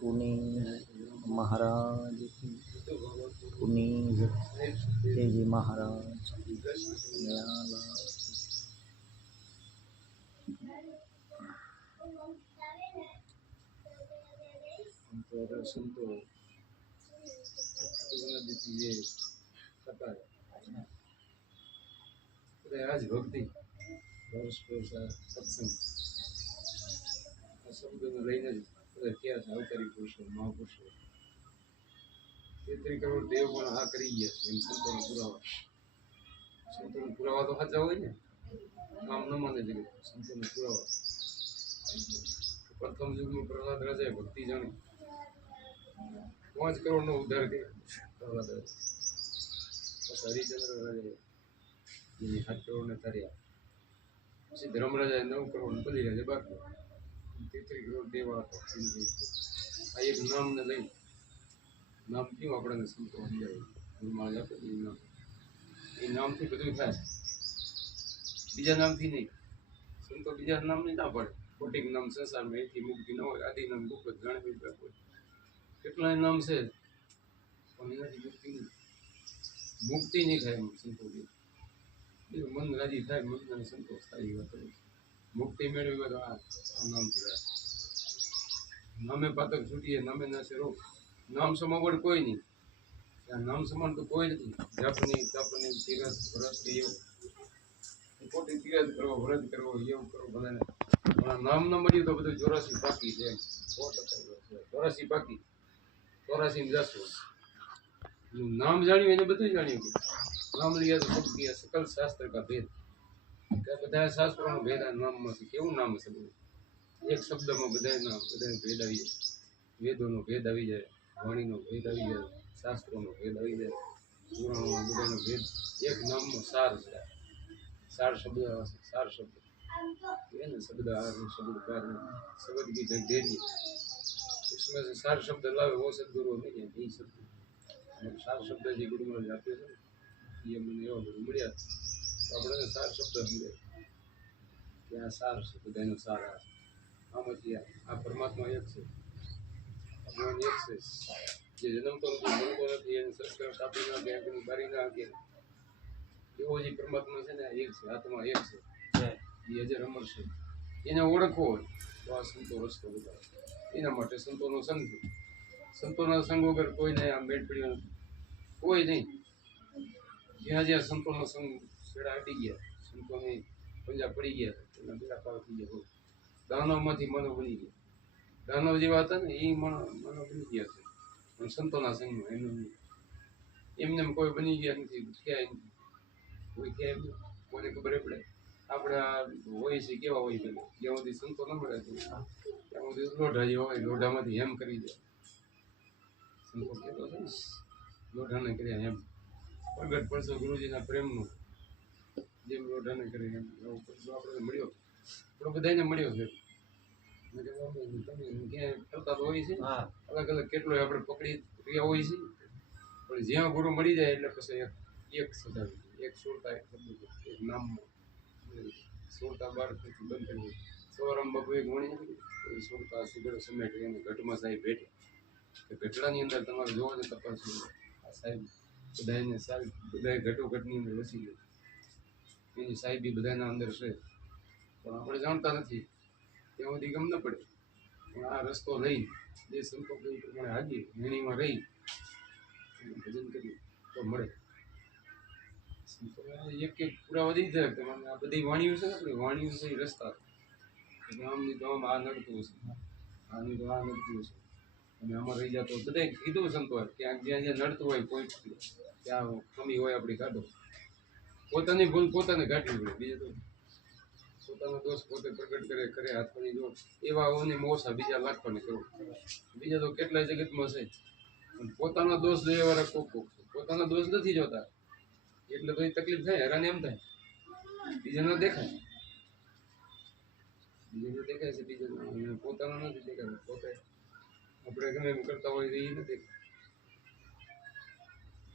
पुनीत महाराज की, पुनीत तेजी महाराज की, न्याला संतो ये कथा है आज भक्ति वर्ष सत्संग शब्द लઈને જ બધા થયા છે અવતારી પુરુષો મહાપુરુષો 33 કરોડ દેવ પણ આ કરી ગયા છે એમ સંતોનો પુરાવા તો સાચા હોય ને આમ ન માને જગત સંતોનો પુરાવા પ્રથમ યુગમાં પ્રહલાદ રાજાએ ભક્તિ જાણી 5 કરોડનો ઉદ્ધાર કર્યો પ્રહલાદ રાજા પછી હરિચંદ્ર રાજાએ એની 7 કરોડને તાર્યા પછી ધર્મરાજાએ 9 કરોડ બધી રાજા બાકી 33 કરોડ દેવા આ એક નામને લઈ નામ કયું આપણને સંતો સમજાય ગુરુમાં આપે નામ એ નામથી બધું થાય બીજા નામથી નહીં સંતો બીજા નામની ના પડે ખોટીક નામ સંસારમાં એથી મુક્તિ ન હોય આદિ નામ મુક્ત જાણવી હોય કેટલાય નામ છે પણ એનાથી મુક્તિ નહીં થાય એમ સંતોથી મન રાજી થાય મનને સંતોષ થાય એ વાત મુક્તિ મેળવી હોય તો આ નામથી થાય નામે પાતક છૂટીએ નામે નાશે રોગ નામ સમાવડ કોઈ નહીં નામ સમાન તો કોઈ નથી જપની તપની તીરથ વ્રત એવું ખોટી તીરથ કરવો વ્રત કરવો એવું કરવો બધાને પણ નામ ન મળ્યું તો બધું 84 બાકી છે 100% 84 બાકી 84 જશું નામ જાણ્યું એને બધું જાણ્યું નામ लिया तो सब किया सकल शास्त्र का भेद બધા શાસ્ત્રોનો ભેદ આ નામમાંથી કેવું નામ છે બધું એક શબ્દમાં બધાનો ભેદ આવી જાય વેદોનો ભેદ આવી જાય વાણીનો ભેદ આવી જાય શાસ્ત્રોનો ભેદ આવી જાય પુરાણોનો બધાનો ભેદ એક નામનો સાર છે સાર શબ્દ ये ना शब्द शब्द कार शब्द की जगह उसमें से सार शब्द लावे वो सदगुरु नहीं है यही शब्द सार शब्द जी गुरु महाराज जाते हैं ये मैंने एवं गुरु મળ્યા તો આપણે સાર શબ્દ સમજે કે આ સાર છે બધાનો સાર આમાંથી આ પરમાત્મા એક છે ભગવાન એક છે જે જન્મતો નથી મળતો નથી એને સંસ્કાર કાપી ના કે એની બારી ના કે એવો જે પરમાત્મા છે ને એક છે આત્મા એક છે એ અજર અમર છે એને ઓળખવો હોય તો આ સંતો રસ્તો બતાવે એના માટે સંતોનો સંગ સંતોના સંગ વગર કોઈને આ મેળ પડ્યો નથી કોઈ નહીં જ્યાં જ્યાં સંતોનો સંગ છેડા અડી ગયા સંતોની પંજા પડી ગયા એના બેડા પાર થઈ ગયા દાનવમાંથી માનવ બની ગયા દાનવ જેવા હતા ને એ માનવ બની ગયા છે પણ સંતોના સંગમાં એમને કોઈ બની ગયા નથી થયા નથી કોઈ થયા કોઈને ખબર પડે આપણા હોય છે કેવા હોય પેલા જ્યાં સુધી સંતો ન મળે ત્યાં સુધી લોઢા જેવા હોય લોઢામાંથી એમ કરી દે સંતો કહેતો છે ને લોઢાને કર્યા એમ પ્રગટ પડશે ગુરુજીના પ્રેમનું જેમ લોઢાને કરી એમ એવો પડશો આપણે મળ્યો આપણો બધાને મળ્યો છે તમે ક્યાંય કરતા તો હોય છે અલગ અલગ કેટલો આપણે પકડી રહ્યા હોય છે પણ જ્યાં ગુરુ મળી જાય એટલે પછી એક સજાવી એક સુરતા એક શબ્દ એક નામમાં સુરતા બાર બંધ કરી સવારમાં બાપુ એક વણી નથી સુરતા સુગર સમેટ એને ઘટમાં સાહેબ બેઠે ઘટડાની અંદર તમારે જોવો ને તપાસ આ સાહેબ બધાને સાહેબ બધા ઘટોઘટની અંદર વસી જાય એની સાહેબી બધાના અંદર છે પણ આપણે જાણતા નથી ત્યાં સુધી ગમ ન પડે પણ આ રસ્તો લઈ જે સંતો કઈ પ્રમાણે હાજી વેણીમાં રહી ભજન કર્યું તો મળે એક એક પૂરા વધી જાય તમારે આ બધી વાણીઓ છે ને આપણી વાણીઓ છે એ રસ્તા આમની તો આમ આ નડતું હશે આની તો આ નડતું હશે અને આમાં રહી જતો બધા કીધું સંતો ક્યાંક જ્યાં જ્યાં નડતું હોય કોઈ ત્યાં કમી હોય આપણી કાઢો પોતાની ભૂલ પોતાને કાઢવી પડે બીજું તો પોતાનો દોષ પોતે પ્રગટ કરે હાથની જો એવા ઓની મોસા બીજા લાખોને કરો બીજા તો કેટલાય જગતમાં છે પણ પોતાનો દોષ જોયા વાળા કોક છે પોતાનો દોષ નથી જોતા એટલે તો એ તકલીફ થાય હેરાન એમ થાય બીજાનો દેખાય છે બીજાનો પોતાનો નથી દેખાતો પોતે આપણે ગમે એમ કરતા હોય તો એ નથી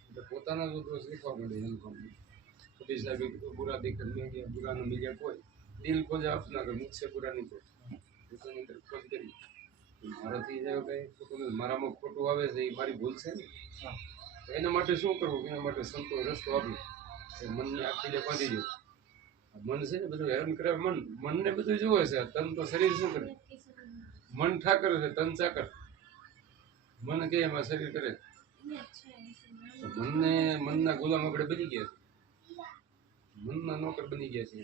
એટલે પોતાના જો દોષ દેખવા મળે એમ કામ કબીર સાહેબે કીધું બુરા દેખ બુરા ન મિલ્યા કોઈ દિલ ખોજા આપના કર મુખ સે બુરા નહીં કોઈ પોતાની અંદર ખોજ કરી મારાથી જે કંઈ ખોટું નથી, મારામાં ખોટું આવે છે એ મારી ભૂલ છે ને. તો એના માટે શું કરવું? એના માટે સંતો રસ્તો આપ્યો કે મનને આખી બાંધી દો. મન છે ને બધું હેરાન કરે. મનને બધું જોવે છે. તન તો શરીર શું કરે? મન ઠાકર છે, તન ચાકર. મન કે એમાં શરીર કરે. તો મનના ગુલામ આપણે બની ગયા છે. મનના નોકર બની ગયા છે.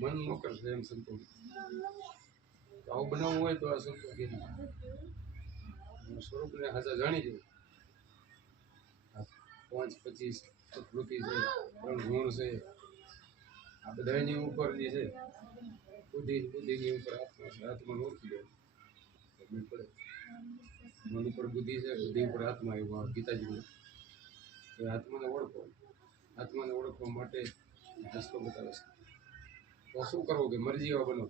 મન નોકર છે એમ સંતો. આવું બનાવવું હોય તો આ સંતો કે સ્વરૂપને હાજર જાણી દે. 5-25 પ્રકૃતિ છે, 3 ગુણ છે, આ બધાની ઉપર જે છે બુદ્ધિની ઉપર આત્મા છે. આત્માને ઓળખી દે ખબર પડે. મન ઉપર બુદ્ધિ છે, બુદ્ધિ ઉપર આત્મા. એવું ગીતાજી એ આત્માને ઓળખો. આત્માને ઓળખવા માટે રસ્તો બતાવે છે. તો શું કરવું? કે મરજીવા બનો.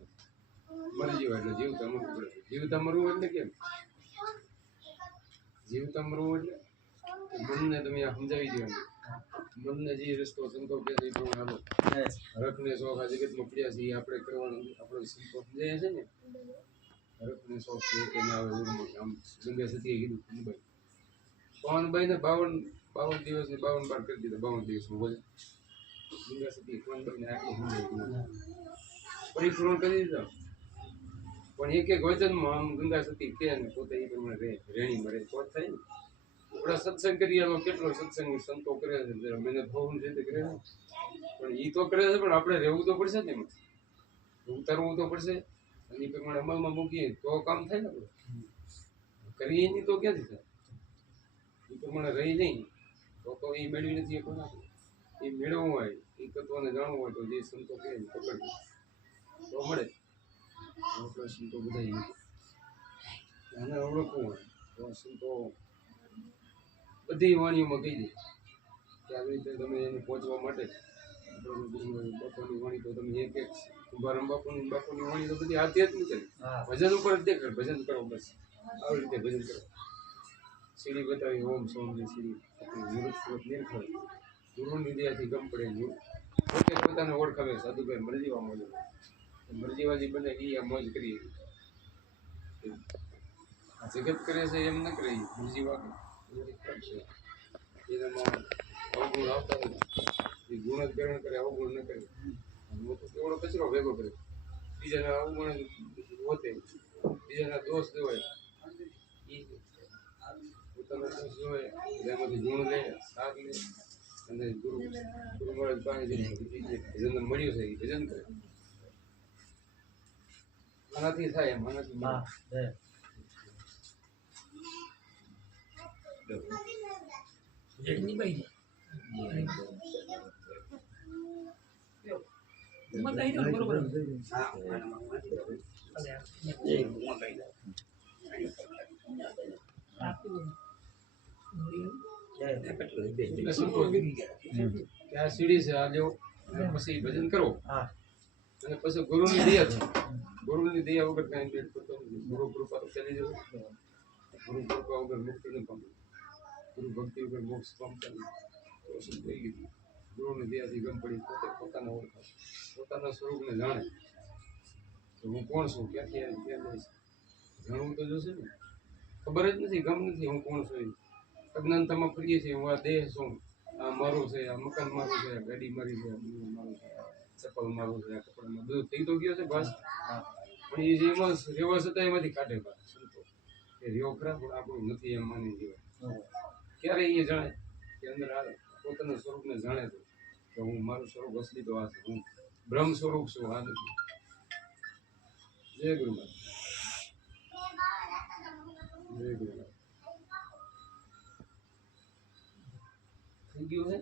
મરજીવા એટલે જીવતા મરવું પડે. જીવતા મરવું એટલે કેમ? જીવતા મરવું એટલે મનને તમે સમજાવી દેવાનું. મનને જે રસ્તો સંતો કે છે એ પ્રમાણે હાલો. હરખને શોખ આ જગતમાં પડ્યા છે એ આપણે કરવાનું. આપણો સંતો સમજાય છે ને. હરખને શોખ છે કે ના આવે ઉર્મો. આમ ગંગા સતીએ કીધું પવનભાઈ ને 52 દિવસ ને 52 વાર કરી દીધા. 52 દિવસમાં બોલે ગંગા સતીએ પવનભાઈને આટલું સમજાવી પરિપૂર્ણ કરી દીધા. પણ એક વચનમાં આમ ગંગા સતી કે ને પોતે એ પ્રમાણે રેણી મળે તો થાય ને. આપણા સત્સંગ કરીએ કેટલો સત્સંગ સંતો કરે છે, મહેનત હોવું છે તે કરે છે. પણ એ તો કરે છે, પણ આપણે રહેવું તો પડશે ને. એમાં ઉતારવું તો પડશે. અને એ પ્રમાણે અમલમાં મૂકીએ તો કામ થાય ને. આપણે કરીએ નહીં તો ક્યાંથી થાય? એ પ્રમાણે રહી નહીં તો એ મેળવી નથી એ પણ. એ મેળવવું હોય, એ તત્વને જાણવું હોય તો જે સંતો કહે પકડ તો મળે. આપણા સંતો બધા આને ઓળખવું હોય તો સંતો બધી વાણીઓમાં કહી દે કે આવી રીતે તમે એને પહોંચવા માટે બાપાની વાણી તો તમે એક કુંભારામ બાપુની વાણી તો બધી હાથે જ નીકળે. ભજન ઉપર જ દેખાડ. ભજન કરો બસ. આવી રીતે ભજન કરો. સીડી બતાવી ઓમ સોમની સીડી મુહૂર્ત સુરત નિરખડ ગુરુની દયાથી ગમ પડે. પોતે પોતાને ઓળખાવે. સાધુભાઈ મરજીવા મોજ. મરજીવાજી બને એ આ મોજ કરીએ. જગત કરે છે એમ ન કરે. મરજીવા છે એનામાં અવગુણ આવતા નથી. એ ગુણ જ ગ્રહણ કરે, અવગુણ ન કરે. એવડો કચરો ભેગો કરે. બીજાના અવગુણ હોતે, બીજાના દોષ જોવાય. પોતાનો દોષ જોવાય એમાંથી ગુણ લે, સાર લે અને ગુરુ મહારાજ પાસે ભજન મળ્યું છે એ ભજન કરે. આનાથી થાય એમ. આનાથી આ સીડી છે આ લેવો પછી ભજન કરો અને પછી ગુરુની દયા છે. ગુરુની દયા વગર કાંઈ ભેટ કરતો નથી. ગુરુ કૃપા તો ચાલી જવું. ગુરુ કૃપા વગર મુક્તિ ન પામે. ગુરુ ભક્તિ વગર મોક્ષ પામતા નથી. તો શું થઈ ગયું? ગુરુની દયાથી ગમ પડી. પોતે પોતાના ઓળખાય, પોતાના સ્વરૂપને જાણે કે હું કોણ છું, ક્યાંથી આવી, ક્યાં જઈશ. જાણવું તો જોશે ને. ખબર જ નથી, ગમ નથી હું કોણ છું. અજ્ઞાનતામાં ફરીએ છીએ. હું આ દેહ છું, આ મારું છે, આ મકાન મારું છે, આ ગાડી મારી છે, મારું છે, ચપ્પલ મારું છે, આ કપડામાં બધું થઈ તો ગયો છે બસ. પણ એ જેમાં રેવા છતાં એમાંથી કાઢે બહાર સંતો એ રેવો ખરા પણ આપણું નથી એમ માની દેવાય. ક્યારે એ જાણે કે અંદર આ પોતાના સ્વરૂપને જાણે તો કે હું મારું સ્વરૂપ અસલી તો આ છે. હું બ્રહ્મ સ્વરૂપ છું, આ નથી. જય ગુરુ મહારાજ. જય ગુરુ મહારાજ. થઈ ગયું છે.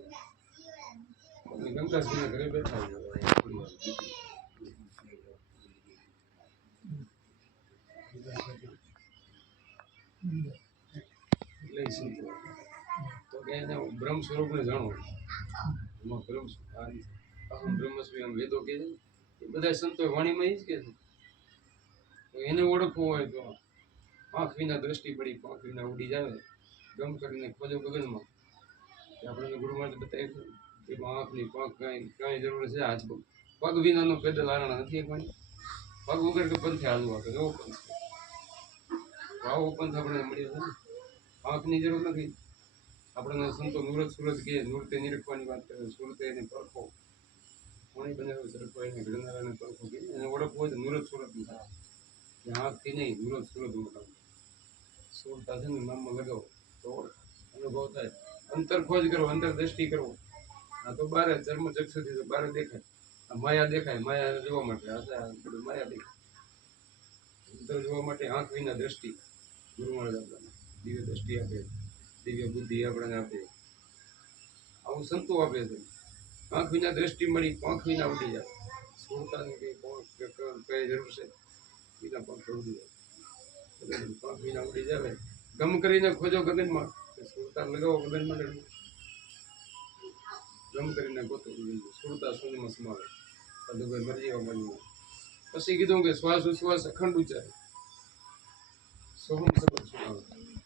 ગંગાસિંહના ઘરે બેઠા તો કે એને બ્રહ્મ સ્વરૂપને જાણો. એમાં બ્રહ્મ બ્રહ્મસ્મી આમ વેદો કે છે એ બધા સંતો વાણીમાં એ જ કે છે. તો એને ઓળખવું હોય તો પાંખ વિના દ્રષ્ટિ પડી, પાંખ વિના ઉડી જાવે, ગમ કરીને ખોજો ગગનમાં. આપણને ગુરુ મહારાજ બતાવ્યું કે આંખની પાંખ કાંઈ જરૂર છે. હાથ પગ વિનાનો પેદલ હારણા નથી. પગ વગર કે પંથે હાલવું આપણે એવો પંથ. ભાવ ઉપંથ આપણને મળ્યો છે ને, આંખની જરૂર નથી. આપણને સંતો નુરત સુરત કહે, નૂરતે નિરખવાની વાત કરે, સુરતે એને પરખો, કોણી બનાવ્યો સરખો એને ઘડનારાને પરખો કહે, એને ઓળખવું હોય તો નુરત સુરત આંખથી નહીં, નુરત સુરત ઓળખાવું. સુરતા છે ને નામમાં લગાવો તો અનુભવ થાય. અંતર ખોજ કરો, અંતર દ્રષ્ટિ કરો. આ તો બારે ચર્મ ચક્ષુથી તો બારે દેખાય, આ માયા દેખાય, માયા જોવા માટે આ બધું માયા દેખાય. અંતર જોવા માટે આંખ વિના દ્રષ્ટિ ગુરુ મહારાજ આપણને દિવ્ય દ્રષ્ટિ આપે, દિવ્ય બુદ્ધિ આપણને આપે, આવું સંતો આપે છે. આંખ વિના દ્રષ્ટિ મળી, પાંખ વિના ઉડી જાય. સુરતાની કઈ કઈ જરૂર છે? વિના પાંખ ઉડી જાય, પાંખ વિના ઉડી જાય. ગમ કરીને ખોજો ગગનમાં, સુરતા લગાવો ગગનમાં, ગમ કરીને ગોતો સુરતા શૂન્યમાં સમાવે. સાધુભાઈ મરજી મળી. પછી કીધું કે શ્વાસ ઉશ્વાસ અખંડ ઉચ્ચારે, સોહમ શબ્દ સુનાવે.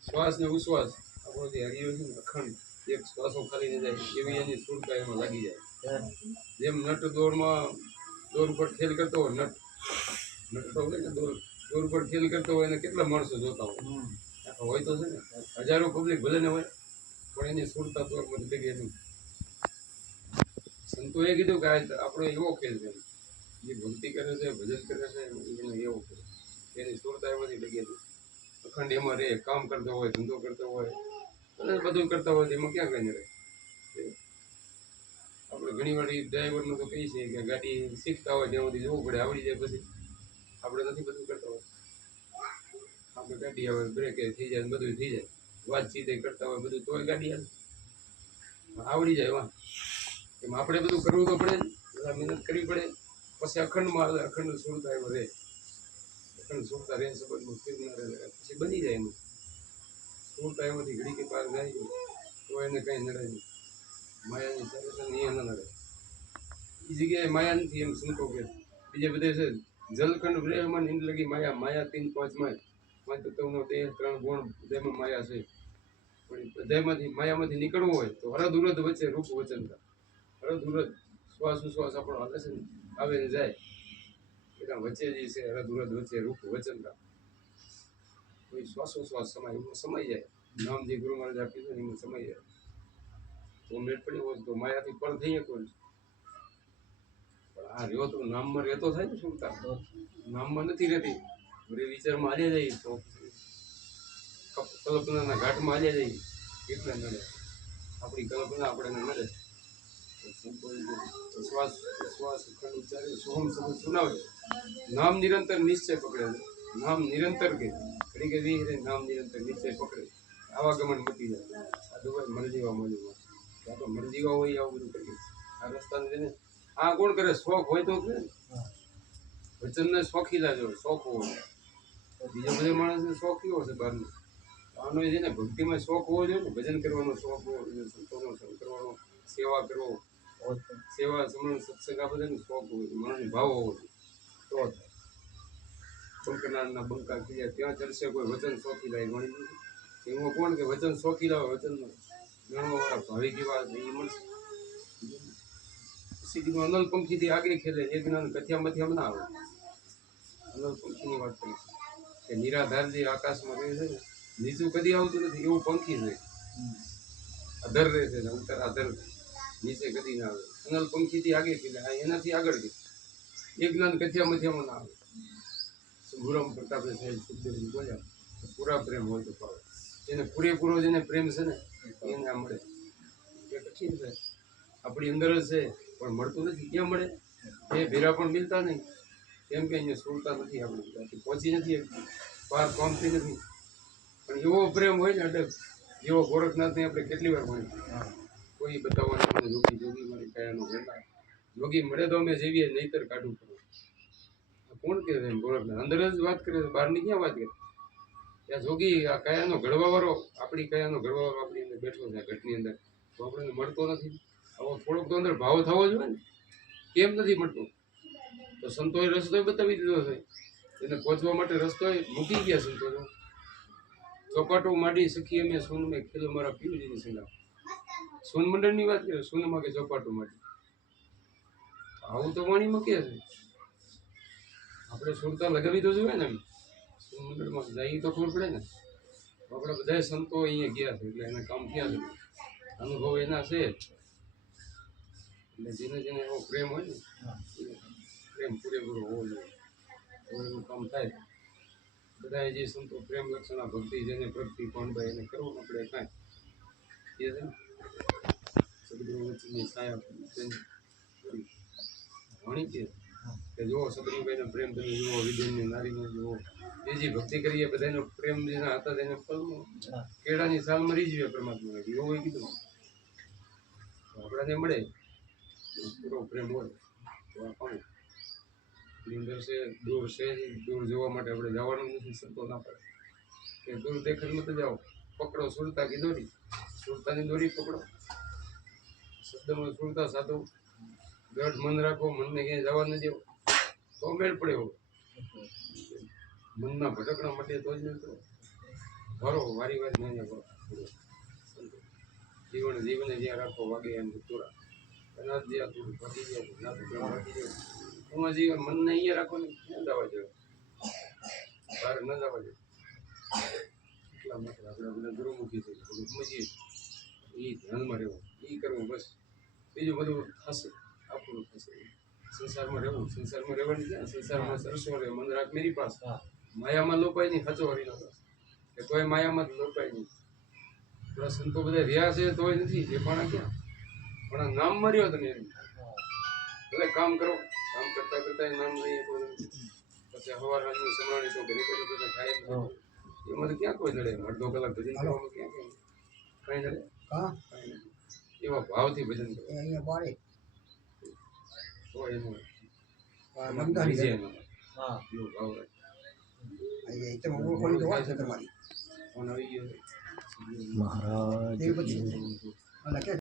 શ્વાસ ને ઉશ્વાસ આપણો જે હરિયો છે ને અખંડ, એક શ્વાસો ખાલી ન જાય એવી એની સુરતા એમાં લાગી જાય. જેમ નટ દોર ઉપર ખેલ કરતો હોય, નટ તો હોય ને દોર ઉપર ખેલ કરતો હોય એને કેટલા માણસો જોતા હોય તો છે ને, હજારો પબ્લિક ભલે ને હોય પણ એની સુરતા દોર પર લગી એની. સંતોએ કીધું કે આપણો એવો ખેલ છે, જે ભક્તિ કરે છે, ભજન કરે છે, એને એવો ખેલ એની સુરતા એમાંથી લગી હતી. અખંડ એમાં રહે, કામ કરતો હોય, ધંધો કરતો હોય, બધું કરતા હોય, એમાં ક્યાં કઈ રહે. આપણે ઘણી વાર ડ્રાઈવરનું તો કહીએ છીએ કે ગાડી શીખતા હોય ત્યાં સુધી જોવું પડે, આવડી જાય પછી આપણે નથી બધું કરતા હોય. આપણે ગાડી આવે, બ્રેક થઈ જાય, બધું થઈ જાય, વાતચીત કરતા હોય બધું, તોય ગાડી આવડી જાય. વાહ, એમાં આપણે બધું કરવું તો પડે, બધા મહેનત કરવી પડે. પછી અખંડમાં અખંડ સુરતા એમાં રહે, અખંડ સુરતા રહે, સંબંધમાં ફીરના રહે, પછી બની જાય એમાં સુરતા. એમાંથી ઘડી કે પાર જાય તો એને કઈ નડે નહીં. માયાની સરસ એ ન નડે. એ જગ્યાએ માયા નથી એમ સંતો કે. બીજે બધે છે જલખંડ બ્રહ્માંડ ઇન્દ લગી માયા, માયા 3 5 માય, પાંચ તત્વનો દેહ 3 ગુણ બધામાં માયા છે. પણ બધામાંથી માયામાંથી નીકળવું હોય તો હરદ ઉરદ વચ્ચે રૂપ વચનતા, હરદ ઉરદ શ્વાસ ઉશ્વાસ આપણો હાલે છે ને, આવે ને જાય, એના વચ્ચે જે છે હરદ ઉરદ વચ્ચે રૂપ વચનતા, કોઈ શ્વાસોશ્વાસ સમાય એમાં સમાઈ જાય. નામ જે ગુરુ મહારાજ આપ્યું છે ને એમાં સમાઈ જાય તો મેળ પડ્યો હોય તો માયાથી પર થઈ શકો. પણ આ રહ્યો તો નામમાં રહેતો થાય ને સુરતા, નામમાં નથી રહેતી. ઘરે વિચારમાં હાલ્યા જાય તો કલ્પનાના ઘાટમાં હાલ્યા જાય એટલે નડે. આપણી કલ્પના આપણે નડે. શ્વાસ શ્વાસ અખંડ ઉચ્ચારે, સોહમ શબ્દ સુનાવે. નામ નિરંતર નિશ્ચય પકડે, નામ નિરંતર કે ઘડી કે વી નામ નિરંતર નિશ્ચય પકડે, આવાગમન મટી જાય. સાધુભાઈ મરજીવા મળ્યું, ત્યાં તો મરજીવા હોય આવું બધું કરીએ. આ રસ્તાને છે ને આ કોણ કરે? શોખ હોય તો કે વચનને શોખીલા જો શોખ હોય. બીજો બધો માણસને શોખ કેવો છે બહારનો? આનો છે ને ભક્તિમાં શોખ હોવો જોઈએ ને, ભજન કરવાનો શોખ હોવો જોઈએ, સંતોનો સંગ કરવાનો, સેવા કરવો, સેવા સમરણ સત્સંગ આ બધાનો શોખ હોવો જોઈએ, માણસનો ભાવ હોવો જોઈએ તો થાય. બંકનારના બંકા કીધા ત્યાં ચડશે કોઈ વચન શોખીલા ગણી. એમાં કોણ કે વચન શોખીલા હોય, વચનનો ગણવાવાળા ભાવિ કેવા એ મળશે. સીધું અનલ પંખીથી આગળ ખેલે એ જ્ઞાન કથિયા મથિયામાં ના આવે. અનલ પંખીની વાત કરી કે નિરાધાર જે આકાશમાં રહે છે ને, નીચું કદી આવતું નથી એવું પંખી છે. અધર રહે છે ને ઉત્તર આધર, નીચે કદી ના આવે. અનલ પંખીથી આગળ ખેલે, આ એનાથી આગળ ગઈ એ જ્ઞાન કથિયા મથિયામાં ના આવે. ગુરમ પ્રતાપે સાહેબ સુખદેવજી બોલ્યા પૂરા પ્રેમ હોય તો પાવે. જેને પૂરેપૂરો જેને પ્રેમ છે ને એને આ મળે. એ કઠિન છે, આપણી અંદર જ છે પણ મળતું નથી. ક્યાં મળે? એ ભેરા પણ મિલતા નહીં, કેમ કે અહીંયા સુરતા નથી, આપણી પહોંચી નથી, પાર પામતી નથી. પણ એવો પ્રેમ હોય ને અડગ, એવો ગોરખનાથને આપણે કેટલી વાર મળે. કોઈ બતાવવાનું જોગી જોગી મારી કયાનો ઘેલા, જોગી મળે તો અમે જેવીએ, નહીતર કાઢું પડે. કોણ કે ગોરખનાથ અંદર જ વાત કરે, બહારની ક્યાં વાત કરે? ત્યાં જોગી આ કયાનો ઘડવાવાળો, આપણી કયાનો ઘડવાવાળો આપણી અંદર બેઠો છે ઘટની અંદર, તો આપણને મળતો નથી. આવો થોડોક તો અંદર ભાવ થવો જોઈએ ને, કેમ નથી મળતો? તો સંતોએ રસ્તો બતાવી દીધો છે, એને પહોંચવા માટે રસ્તો મૂકી ગયા સંતો. ચોપાટો માંડી સખી અમે સોન મેં ખેલો મારા પીવજીની સંગા. સોન મંડળની વાત કરે, સોનમાં કે ચોપાટો માંડી, આવું તો વાણીમાં કે છે. આપણે સુરતા લગાવી તો જોઈએ ને, એમ મંડળમાં જાય તો ખબર પડે ને. આપણે બધા સંતો અહીંયા ગયા છે એટલે એને કામ થયા છે, અનુભવ એના છે. એટલે જેને જેને એવો પ્રેમ હોય ને એ પ્રેમ પૂરેપૂરો હોવો જોઈએ તો એનું કામ થાય. બધાએ જે સંતો પ્રેમ લક્ષણા ભક્તિ જેને પ્રગતિ કોણભાઈ એને કરવું આપણે કાંઈ એ છે ને સદગુરુ વચ્ચેની છાયા ઘણી કે જુઓ સદગુરુભાઈનો પ્રેમ તમે જુઓ, વિજયની નારીને જુઓ, જે જે ભક્તિ કરીએ બધાનો પ્રેમ જેના હતા તેને ફળમાં કેળાની સાલ મરી જોઈએ પરમાત્મા એવું કીધું. આપણાને મળે પૂરો પ્રેમ હોય તો આ પાણી એની અંદર છે. દૂર છે દૂર જોવા માટે આપણે જવાનું નથી. સંતો ના પડે કે દૂર દેખાડ મત જાઓ, પકડો સુરતા કી દોરી, સુરતાની દોરી પકડો. શબ્દમાં સુરતા સાધો, દ્રઢ મન રાખો, મનને ક્યાંય જવા ન દેવો તો મેળ પડે. એવો મનના ભટકણા માટે તો જ નહીં કરો. ભરો વારી વારી નહીં કરો. જીવન જીવને જ્યાં રાખો વાગે એમ તોરા અનાજ જ્યાં થોડું ભાગી જાય ના તો ભાગી જાય. હું જીવન મનને અહીંયા રાખો ને ક્યાં જવા જોઈએ, બહાર ન જવા જોઈએ. એટલા માટે આપણે બધા ગુરુમુખી છે બધું સમજીએ એ ધ્યાનમાં રહેવું એ કરવું બસ. બીજું બધું થશે આપણું થશે. સંસારમાં રહેવું, સંસારમાં રહેવાની ક્યાં, સંસારમાં સરસો રહે. મન રાખ મેરી પાસે, માયામાં લોપાય નહીં. સાચો હરીનો કે તોય માયામાં જ લોપાય નહીં. થોડા સંતો બધા રહ્યા છે તોય નથી એ પણ ક્યાં પણ નામ મર્યો તમે એમ એટલે કામ કરો. કામ કરતા કરતા નામ લઈએ તો પછી સવાર સાંજનું સમરાણી તો ઘરે ઘરે બધા થાય એમાં તો ક્યાં કોઈ નડે. અડધો કલાક ભજન કરવામાં ક્યાં કાંઈ નડે, કાંઈ નથી. એવા ભાવથી ભજન કરો તો એનું બીજે એનો એવો ભાવ હોય. ફોન આવી ગયો મહારાજ